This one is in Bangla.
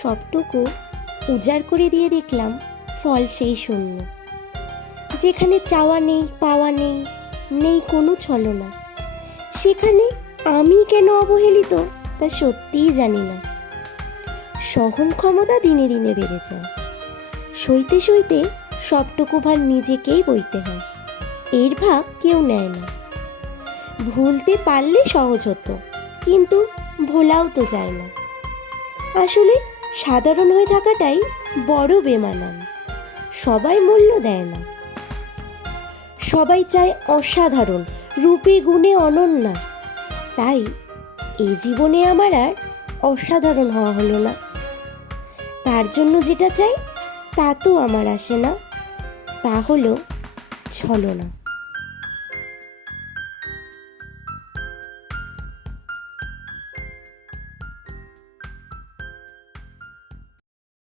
সবটুকু উজাড় করে দিয়ে দেখলাম ফল সেই শূন্য, যেখানে চাওয়া নেই, পাওয়া নেই, নেই কোনো ছলনা। সেখানে আমি কেন অবহেলিত তা সত্যিই জানি না। সহন ক্ষমতা দিনে দিনে বেড়ে যায়, সইতে সইতে সবটুকু ভার নিজেকেই বইতে হয়। এর ভাগ কেউ নেয় না। ভুলতে পারলে সহজ হতো, কিন্তু ভোলাও তো যায় না। আসলে সাধারণ হয়ে থাকাটাই বড় বেমানান। সবাই মূল্য দেয় না। সবাই চায় অসাধারণ, রূপে গুণে অনন্যা। তাই এই জীবনে আমার আর অসাধারণ হওয়া হলো না। তার জন্য যেটা চাই তা তো আমার আসে না, তা হলো ছলনা।